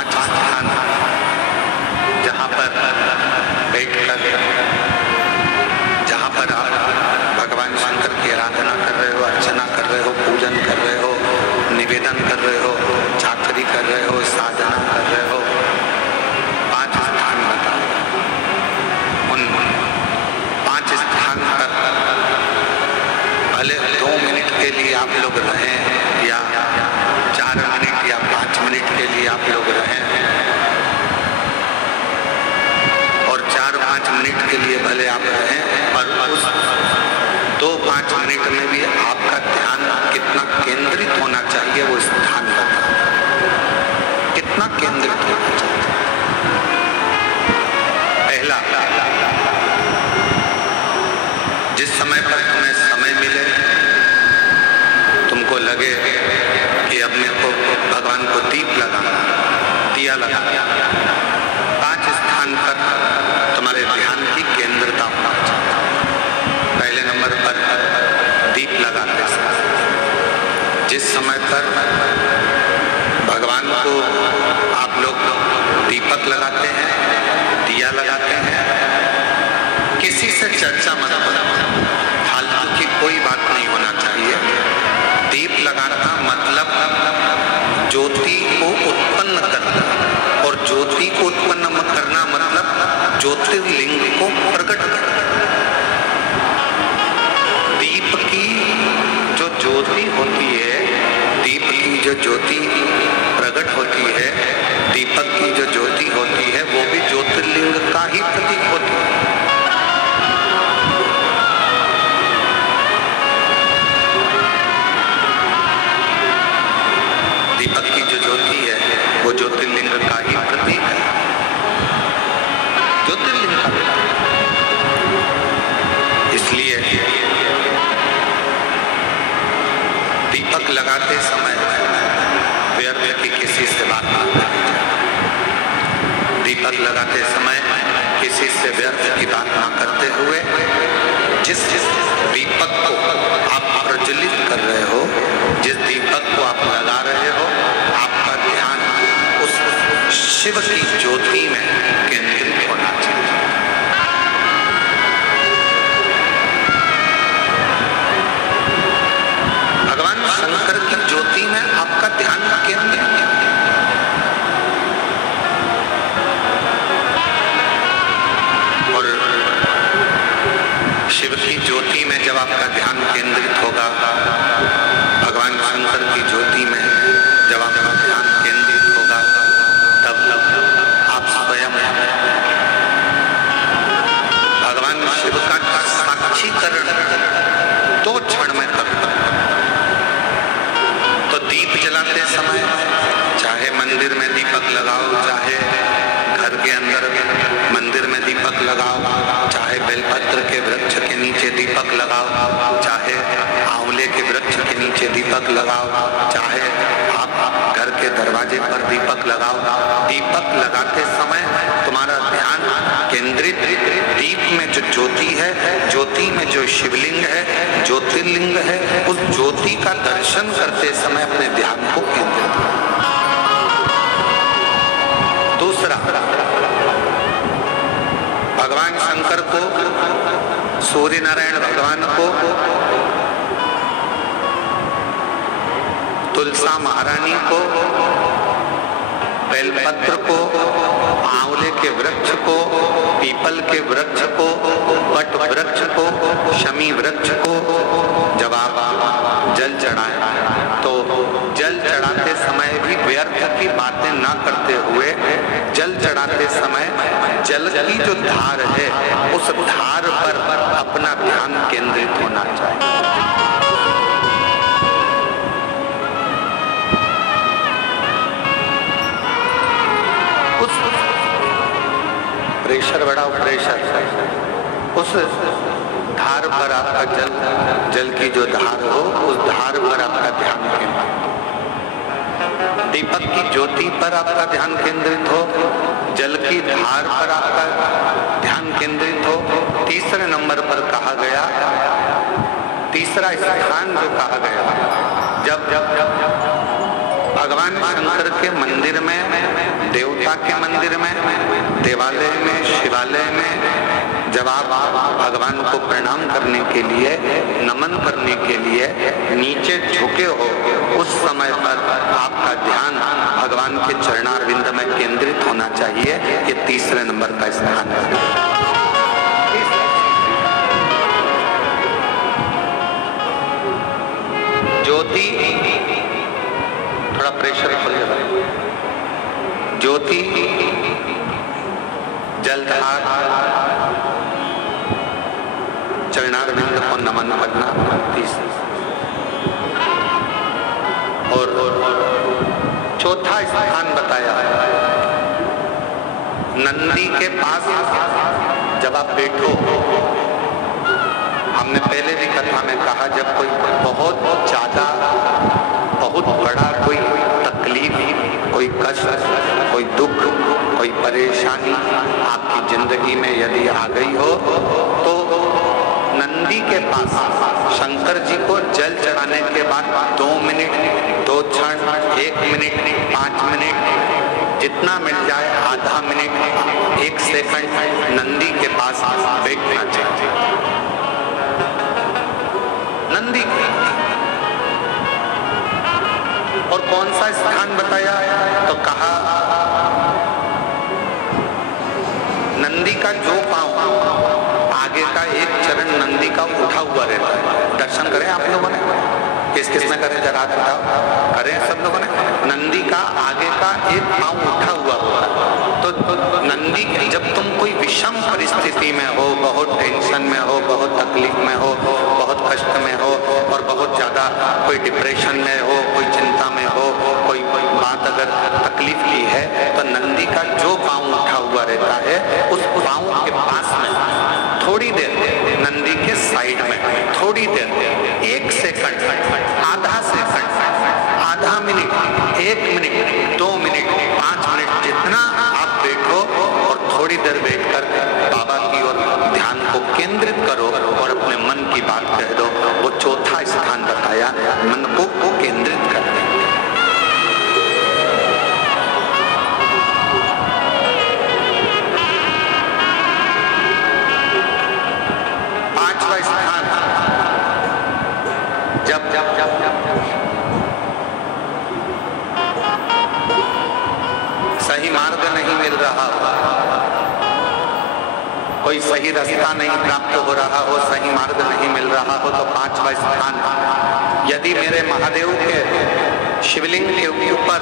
5 स्थान जहाँ पर बैठकर, जहाँ पर आप भगवान शंकर की आराधना कर रहे हो, अर्चना कर रहे हो, पूजन कर रहे हो, निवेदन कर रहे हो, चाकरी कर रहे हो, साधना कर रहे हो, 5 स्थान बताओ। उन 5 स्थान पर भले 2 मिनट के लिए आप लोग रहें या 4 मिनट या 5 मिनट के लिए आप लोग रहें, और 4-5 मिनट के लिए भले आप रहें, पर उस 2-5 मिनट में भी आपका ध्यान कितना केंद्रित होना चाहिए वो स्थान बताओ, कितना केंद्रित होना चाहिए। पहला, जिस समय पर तुम्हें समय मिले, तुमको लगे कि अब मेरे को भगवान को दीप लगाना, दिया लगाना, 5 स्थान पर तुम्हारे ध्यान की केंद्रता होना चाहिए। पहले नंबर पर दीप लगाते समय, जिस समय पर भगवान को आप लोग दीपक लगाते हैं, दिया लगाते हैं, किसी से चर्चा मत करो, फालतू की कोई बात नहीं होना चाहिए। दीप लगाना मतलब ज्योति को उत्पन्न करना, और ज्योति को उत्पन्न करना मतलब ज्योतिर्लिंग को प्रकट करना। दीप की जो ज्योति होती है, दीप की जो ज्योति प्रकट होती है, दीपक की जो ज्योति होती है, वो भी ज्योतिर्लिंग का ही प्रतीक होती है। दीपक की जो ज्योति है वो ज्योतिर्लिंग का ही प्रतीक है, ज्योतिर्लिंग का प्रतीक। इसलिए दीपक लगाते समय व्यर्थ की किसी से बात ना करें। दीपक लगाते समय किसी से व्यर्थ की बात ना करते हुए, जिस दीपक को आप प्रज्वलित कर रहे हो, जिस दीपक को आप लगा रहे हो, आपका ध्यान उस शिव की ज्योति में केंद्रित होना चाहिए। भगवान शंकर की ज्योति में आपका ध्यान केंद्रित है। और शिव की ज्योति में जब आपका ध्यान केंद्रित होगा, भगवान शंकर की ज्योति में जब आपका ध्यान केंद्रित होगा, तब आप स्वयं भगवान शिव का साक्षीकरण 2 क्षण में कर पाएंगे। तो दीप जलाते समय चाहे मंदिर में दीपक लगाओ, चाहे घर के अंदर मंदिर में दीपक लगाओ, चाहे बेलपत्र के वृक्ष के नीचे दीपक लगाओ, चाहे आंवले के वृक्ष के नीचे दीपक लगाओ, चाहे आप घर के दरवाजे पर दीपक लगाओ। दीपक लगाते समय तुम्हारा ध्यान केंद्रित दीप में जो ज्योति है, ज्योति में जो शिवलिंग है, ज्योतिर्लिंग है, उस ज्योति का दर्शन करते समय अपने ध्यान को केंद्रित करो। दूसरा, भगवान शंकर को, सूर्य नारायण भगवान को, तुलसा महारानी को, बेलपत्र को, आंवले के वृक्ष को, पीपल के वृक्ष को, वट वृक्ष को, शमी वृक्ष को जब आप जल चढ़ाएं, तो जल चढ़ाते समय भी व्यर्थ की बातें ना करते हुए, जल चढ़ाते समय जल की जो धार है, उस धार पर अपना ध्यान केंद्रित होना चाहिए। प्रेशर बढ़ाओ, प्रेशर, उस धार पर आपका जल की जो धार हो, उस धार पर आपका ध्यान केंद्रित। दीपक की ज्योति पर आपका ध्यान केंद्रित हो, जल की धार पर आपका ध्यान केंद्रित हो। तीसरे नंबर पर कहा गया, तीसरा स्थान जो कहा गया, जब भगवान शंकर के मंदिर में, देवता के मंदिर में, देवालय में, शिवालय में जब आप भगवान को प्रणाम करने के लिए, नमन करने के लिए नीचे झुके हो, उस समय पर आपका ध्यान भगवान के चरणारविंद में केंद्रित होना चाहिए। ये तीसरे नंबर का स्थान है। ज्योति, थोड़ा प्रेशर खोल जाए। ज्योति, जलधार, चरणारविंद को नमन करना, और चौथा स्थान बताया नंदी के पास जब आप बैठो। हमने पहले भी कथा में कहा, जब कोई बहुत ज्यादा, बहुत बड़ा कोई तकलीफ, कोई कष्ट, कोई दुख, कोई परेशानी आपकी जिंदगी में यदि आ गई हो, तो नंदी के पास शंकर जी को जल चढ़ाने के बाद 2 मिनट, 2 क्षण, 1 मिनट, 5 मिनट, जितना मिल जाए, आधा मिनट, 1 सेकंड नंदी के पास बैठना चाहिए। नंदी और कौन सा स्थान बताया? तो कहा नंदी का जो पांव, आगे का एक चरण नंदी का उठा हुआ रहता है। दर्शन करें आप लोगों ने, किस किसने करें जरा बताओ, करें सब लोगों ने। नंदी का आगे का एक पांव उठा हुआ होता है। तो नंदी, जब तुम कोई विषम परिस्थिति में हो, बहुत टेंशन में हो, बहुत तकलीफ में हो, बहुत कष्ट में हो, और बहुत ज्यादा कोई डिप्रेशन में हो, कोई चिंता में हो, कोई बात अगर तकलीफ की है, तो नंदी का जो पांव उठा हुआ रहता है, उस पांव के पास में थोड़ी देर, नंदी के साइड में थोड़ी देर, 1 सेकंड, आधा सेकंड, आधा मिनट, 1 मिनट, 2 मिनट, 5 मिनट, जितना आप बैठो और थोड़ी देर बैठकर बाबा की ओर ध्यान को केंद्रित करो और अपने मन की बात कह दो। वो चौथा स्थान बताया, मन को केंद्रित करने। सही मार्ग नहीं मिल रहा हो, कोई सही रास्ता नहीं प्राप्त हो रहा हो, सही मार्ग नहीं मिल रहा हो, तो 5वां स्थान, यदि मेरे महादेव के शिवलिंग के ऊपर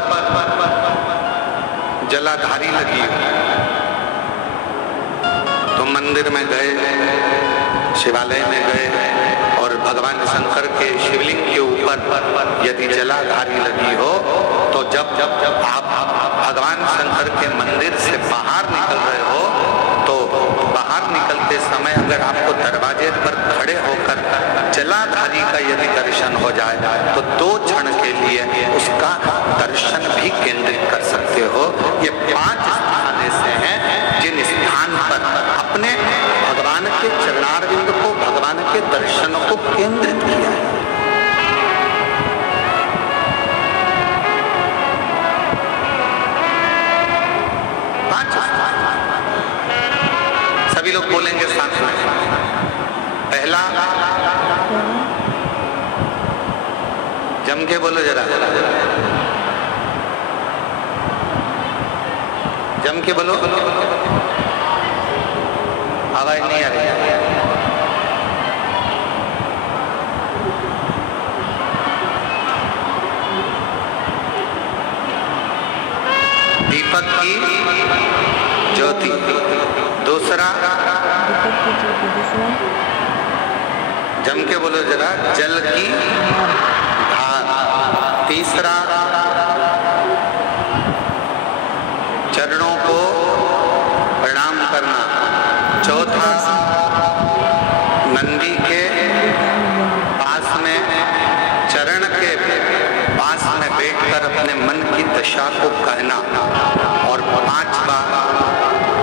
जलाधारी लगी हो, तो मंदिर में गए, शिवालय में गए और भगवान शंकर के शिवलिंग के ऊपर यदि जलाधारी लगी हो, तो जब आप भगवान शंकर के मंदिर से बाहर निकल रहे हो, तो बाहर निकलते समय अगर आपको दरवाजे पर खड़े होकर जलाधारी का यदि दर्शन हो जाए, तो 2 क्षण के लिए उसका दर्शन भी केंद्रित कर सकते हो। ये 5 स्थान ऐसे हैं जिन स्थान पर अपने भगवान के चरणारविंद को, भगवान के दर्शन को केंद्रित किया है। सभी लोग बोलेंगे साथ में। पहला, जम के बोलो जरा, जम के बोलो, आवाज नहीं आ रही। दीपक की ज्योति। दूसरा, जम के बोलो जरा, जल की धार। तीसरा, चरणों को प्रणाम करना। चौथा, नंदी के पास में, चरण के पास में बैठकर अपने मन की दशा को कहना। और 5वां,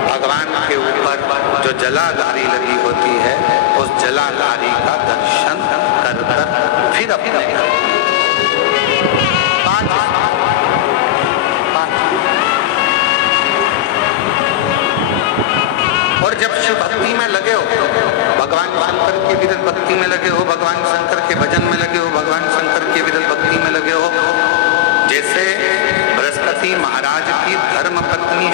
भगवान के ऊपर जो जलाधारी लगी होती है, उस जलाधारी का दर्शन कर फिर अपने 5 शिव भक्ति में लगे हो, भगवान शंकर की विदत भक्ति में लगे हो, भगवान शंकर के भजन में लगे हो, भगवान शंकर की विदत भक्ति में लगे हो, जैसे बृहस्पति महाराज की धर्म पत्नी